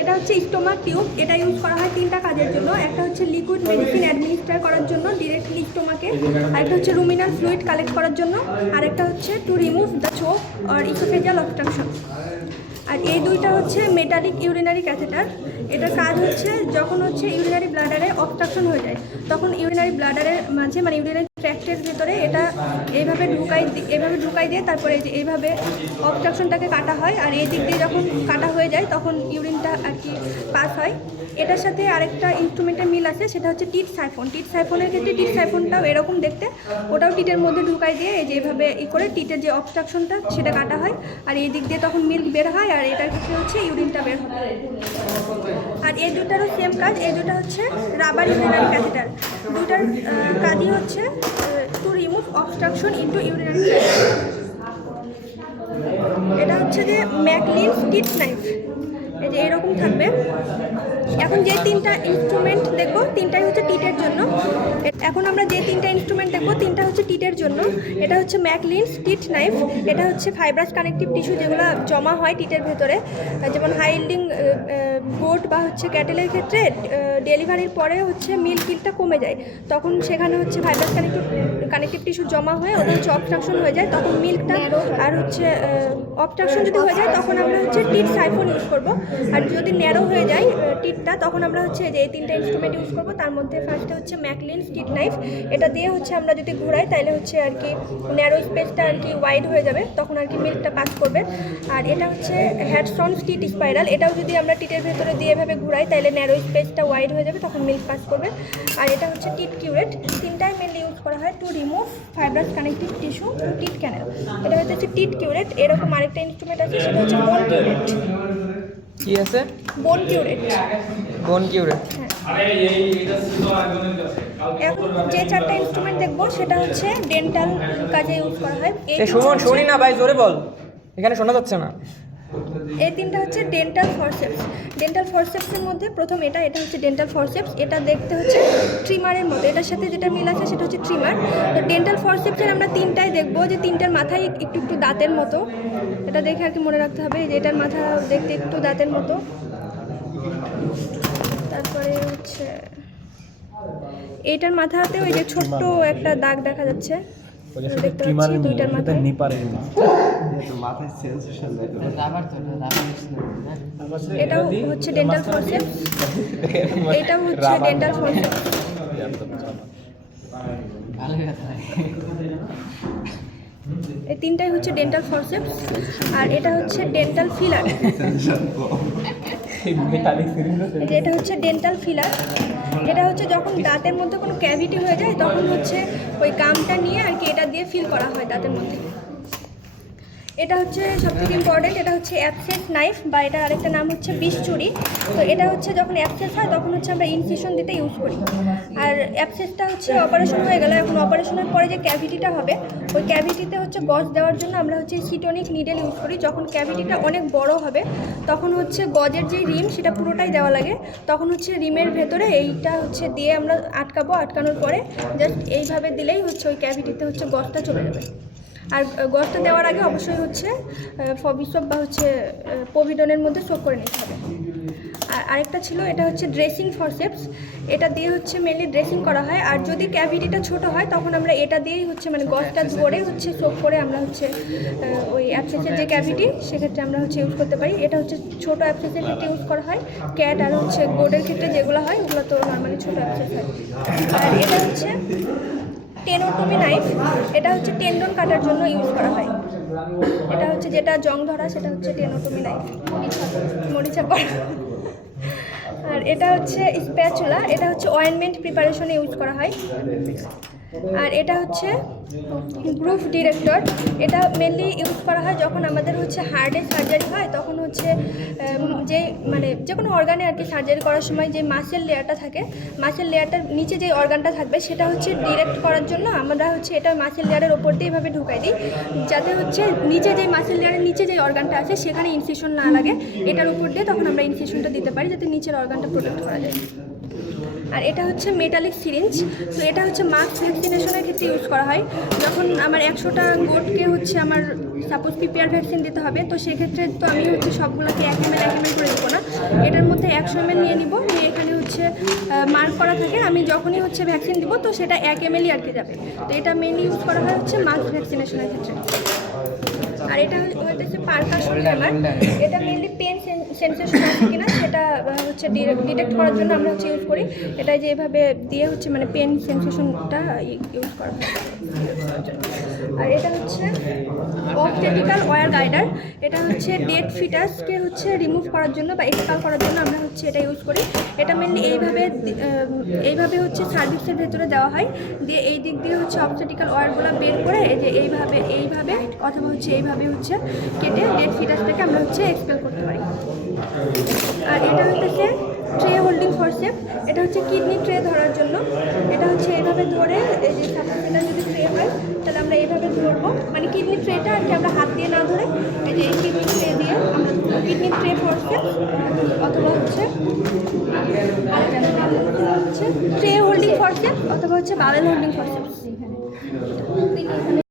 এটা হচ্ছে stomach tube. এটা ইউজ করা হয় তিনটা কাজের জন্য। একটা হচ্ছে লিকুইড মেডিসিন অ্যাডমিনিস্টার করার জন্য ডিরেক্টলি স্টোমাকে, আরেকটা হচ্ছে রুমিনাল ফ্লুইড কালেক্ট করার জন্য, আরেকটা হচ্ছে to remove the choke or oesophageal obstruction. আর এই দুইটা হচ্ছে মেটালিক ইউরিনারি ক্যাথেটার। এটার কাজ হচ্ছে যখন হচ্ছে ইউরিনারি ব্লাডারে অবস্ট্রাকশন হয়ে যায় তখন ইউরিনারি ব্লাডারের মাঝে মানে ইউরিনারি ট্র্যাক্টের ভেতরে এটা এইভাবে ঢুকাই দিয়ে তারপরে যে এইভাবে অবস্ট্রাকশনটাকে কাটা হয়। আর এই দিক দিয়ে যখন কাটা হয়ে যায় তখন ইউরিনটা আর কি পাস হয়। এটার সাথে আরেকটা ইনস্ট্রুমেন্টের মিল আছে, সেটা হচ্ছে টিট সাইফোন। টিট সাইফোনের ক্ষেত্রে টিট সাইফোনটাও এরকম দেখতে, ওটাও টিটের মধ্যে ঢুকাই দিয়ে এই যে এইভাবে করে টিটের যে অবস্ট্রাকশনটা সেটা কাটা হয়। আর এই দিক দিয়ে তখন মিল্ক বের হয় আর এটার ক্ষেত্রে হচ্ছে ইউরিনটা বের হয়। আর এই দুটারও সেম কাজ। এই দুটা হচ্ছে রাবার ইউরিনারি ক্যাথেটার। দুটার কাজই হচ্ছে to remove obstruction into urinary. এটা হচ্ছে যে ম্যাকলিনস টিট নাইফ, এই যে এরকম থাকবে। এখন যে তিনটা ইনস্ট্রুমেন্ট দেখবো তিনটাই হচ্ছে টিটের জন্য। এখন আমরা যে তিনটা ইনস্ট্রুমেন্ট দেখবো তিনটা হচ্ছে টিটের জন্য। এটা হচ্ছে ম্যাকলিনস টিট নাইফ। এটা হচ্ছে ফাইব্রাস কানেকটিভ টিস্যু যেগুলো জমা হয় টিটের ভেতরে, যেমন হাই ইল্ডিং গোট বা হচ্ছে ক্যাটেলের ক্ষেত্রে ডেলিভারির পরে হচ্ছে মিল্কটা কমে যায়, তখন সেখানে হচ্ছে ফাইব্রাস কানেকটিভ টিস্যু জমা হয়ে ওটা হচ্ছে অবস্ট্রাকশন হয়ে যায়, তখন মিল্কটা আর হচ্ছে অবস্ট্রাকশন যদি হয়ে যায় তখন আমরা হচ্ছে টিট সাইফোন ইউজ করব। আর যদি ন্যারো হয়ে যায় টিটটা তখন আমরা হচ্ছে যে এই তিনটা ইনস্ট্রুমেন্ট ইউজ করব। তার মধ্যে ফার্স্টে হচ্ছে ম্যাকলিনস টিট নাইফ। এটা দিয়ে হচ্ছে আমরা যদি ঘোরাই তাহলে হচ্ছে আর কি ন্যারো স্পেসটা আর কি ওয়াইড হয়ে যাবে, তখন আর কি মিল্কটা পাস করবে। আর এটা হচ্ছে হ্যাডসনস টিট স্পাইরাল। এটাও যদি আমরা টিটের ভেতরে দিয়ে এভাবে ঘোরাই তাহলে ন্যারো স্পেসটা ওয়াইড হয়ে যাবে, তখন মিল্ক পাস করবে। আর এটা হচ্ছে টিট কিউরেট। তিনটাই মেনলি ইউজ করা হয় to remove fibrous connective tissue to teat canal. এটা হচ্ছে টিট কিউরেট। এরকম আরেকটা ইনস্ট্রুমেন্ট আছে, সেটা হচ্ছে বোন কিউরেট। কি আছে? বোন কিউরেট। বোন কিউরেট। এখন যে চারটা ইনস্ট্রুমেন্ট দেখবো সেটা হচ্ছে ডেন্টাল কাজে ইউজ করা হয়। শুনি না ভাই, জোরে বল, এখানে শোনা যাচ্ছে না। এই তিনটা হচ্ছে ডেন্টাল ফরসেপস। ডেন্টাল ফরসেপসের মধ্যে প্রথম এটা হচ্ছে ডেন্টাল ফরসেপস। এটা দেখতে হচ্ছে ট্রিমারের মতো, এটার সাথে যেটা মিল আছে সেটা হচ্ছে ট্রিমার। তো ডেন্টাল ফরসেপসের আমরা তিনটাই দেখবো, যে তিনটার মাথায় একটু একটু দাঁতের মতো। এটা দেখে আর কি মনে রাখতে হবে যে এটার মাথা দেখতে একটু দাঁতের মতো। তারপরে হচ্ছে এইটার মাথাতে ওই যে ছোট্ট একটা দাগ দেখা যাচ্ছে, দেখতে পাচ্ছি দুইটার মাথায়। এটাও হচ্ছে ডেন্টাল ফরসেপস, এটাও হচ্ছে ডেন্টাল ফরসেপস। এই তিনটাই হচ্ছে ডেন্টাল ফরসেপস। আর এটা হচ্ছে ডেন্টাল ফিলার। এটা হচ্ছে ডেন্টাল ফিলার। এটা হচ্ছে যখন দাঁতের মধ্যে কোনো ক্যাভিটি হয়ে যায় তখন হচ্ছে ওই গামটা নিয়ে আর কি এটা দিয়ে ফিল করা হয় দাঁতের মধ্যে। এটা হচ্ছে সবথেকে ইম্পর্টেন্ট, এটা হচ্ছে অ্যাবসেস নাইফ বা এটা আরেকটা নাম হচ্ছে বিষ-ছুরি। তো এটা হচ্ছে যখন অ্যাবসেস হয় তখন হচ্ছে আমরা ইনসিশন দিতে ইউজ করি। আর অ্যাবসেসটা হচ্ছে অপারেশন হয়ে গেলে এখন অপারেশনের পরে যে ক্যাভিটিটা হবে ওই ক্যাভিটিতে হচ্ছে গজ দেওয়ার জন্য আমরা হচ্ছে সিটোনিক নিডেল ইউজ করি। যখন ক্যাভিটিটা অনেক বড় হবে তখন হচ্ছে গজের যে রিম সেটা পুরোটাই দেওয়া লাগে, তখন হচ্ছে রিমের ভেতরে এইটা হচ্ছে দিয়ে আমরা আটকাবো। আটকানোর পরে জাস্ট এইভাবে দিলেই হচ্ছে ওই ক্যাভিটিতে হচ্ছে গজটা চলে যাবে। আর গজটা দেওয়ার আগে অবশ্যই হচ্ছে ফবিসপ বা হচ্ছে পোভিডনের মধ্যে সোক করে নিতে হবে। আর আরেকটা ছিল, এটা হচ্ছে ড্রেসিং ফরসেপস। এটা দিয়ে হচ্ছে মেনলি ড্রেসিং করা হয়। আর যদি ক্যাভিটিটা ছোট হয় তখন আমরা এটা দিয়েই হচ্ছে মানে গজটা ধরে হচ্ছে সোক করে আমরা হচ্ছে ওই অ্যাবসেসের যে ক্যাভিটি সেক্ষেত্রে আমরা হচ্ছে ইউজ করতে পারি। এটা হচ্ছে ছোট অ্যাবসেসের ক্ষেত্রে ইউজ করা হয়। ক্যাট আর হচ্ছে গোডের ক্ষেত্রে যেগুলো হয় ওগুলো তো নর্মালি ছোট অ্যাবসেস হয়। আর এটা হচ্ছে টেনোটমি নাইফ। এটা হচ্ছে টেন্ডন কাটার জন্য ইউজ করা হয়। এটা হচ্ছে যেটা জং ধরা সেটা হচ্ছে টেনোটমি নাইফ, মরিচা করা। আর এটা হচ্ছে স্প্যাচুলা। এটা হচ্ছে অয়েনমেন্ট প্রিপারেশনে ইউজ করা হয়। আর এটা হচ্ছে গ্রুভ ডিরেক্টর। এটা মেনলি ইউজ করা হয় যখন আমাদের হচ্ছে হার্টের সার্জারি হয়, তখন হচ্ছে যে মানে যে কোনো অর্গানে আর কি সার্জারি করার সময় যে মাসেল লেয়ারটা থাকে, মাসেল লেয়ারটার নিচে যে অর্গানটা থাকবে সেটা হচ্ছে ডিরেক্ট করার জন্য আমরা হচ্ছে এটা মাসেল লেয়ারের ওপর দিয়ে এভাবে ঢুকাই দিই, যাতে হচ্ছে নিচে যে মাসেল লেয়ারের নিচে যে অর্গানটা আছে সেখানে ইনসিশন না লাগে। এটার উপর দিয়ে তখন আমরা ইনসিশনটা দিতে পারি যাতে নিচের অর্গানটা প্রোটেক্ট করা যায়। আর এটা হচ্ছে মেটালিক সিরিঞ্জ। তো এটা হচ্ছে মাস্ক ভ্যাকসিনেশনের ক্ষেত্রে ইউজ করা হয়। যখন আমার 100টা গোটকে হচ্ছে আমার সাপোজ পিপিআর ভ্যাকসিন দিতে হবে, তো সেক্ষেত্রে তো আমি হচ্ছে সবগুলোকে 1 ml করে দেবো না। এটার মধ্যে 100 ml নিয়ে নিব, নিয়ে এখানে হচ্ছে মার্ক করা থাকে, আমি যখনই হচ্ছে ভ্যাকসিন দিব তো সেটা 1 ml আর কি যাবে। তো এটা মেনলি ইউজ করা হয় হচ্ছে মাস ভ্যাকসিনেশনের ক্ষেত্রে। আর এটা হচ্ছে পারকাশন হ্যামার, এটা মেনলি পেন সেন্সেশন আছে কিনা সেটা হচ্ছে ডিটেক্ট করার জন্য আমরা হচ্ছে ইউজ করি। এটা যে এভাবে দিয়ে হচ্ছে মানে পেন সেন্সেশনটা ইউজ করা হয়। আর এটা হচ্ছে অবস্টেটিক্যাল ওয়্যার গাইডার, এটা হচ্ছে ডেড ফিটাসকে হচ্ছে রিমুভ করার জন্য বা এক্সপাল করার জন্য আমরা হচ্ছে এটা ইউজ করি। এটা মেনলি এইভাবে হচ্ছে সার্ভিসের ভেতরে দেওয়া হয়, দিয়ে এই দিক দিয়ে হচ্ছে অবস্টেটিক্যাল ওয়্যারগুলো বের করে এই যে এইভাবে অথবা হচ্ছে এইভাবে হচ্ছে কেটে ডেড ফিটাসটাকে আমরা হচ্ছে এক্সপেল করতে পারি। আর এটা হচ্ছে ট্রে হোল্ডিং ফরসেপ, এটা হচ্ছে কিডনি ট্রে ধরার জন্য। এটা হচ্ছে এইভাবে ধরে এই যে সাপোজ এটা যদি ট্রে হয় তাহলে আমরা এইভাবে ধরবো, মানে কিডনি ট্রেটা আর কি আমরা হাত দিয়ে না ধরে এই যে এই কিডনি ট্রে দিয়ে আমরা কিডনি ট্রে ফরসেপ অথবা হচ্ছে ট্রে হোল্ডিং ফরসেপ অথবা হচ্ছে বাবেল হোল্ডিং ফরসেপ।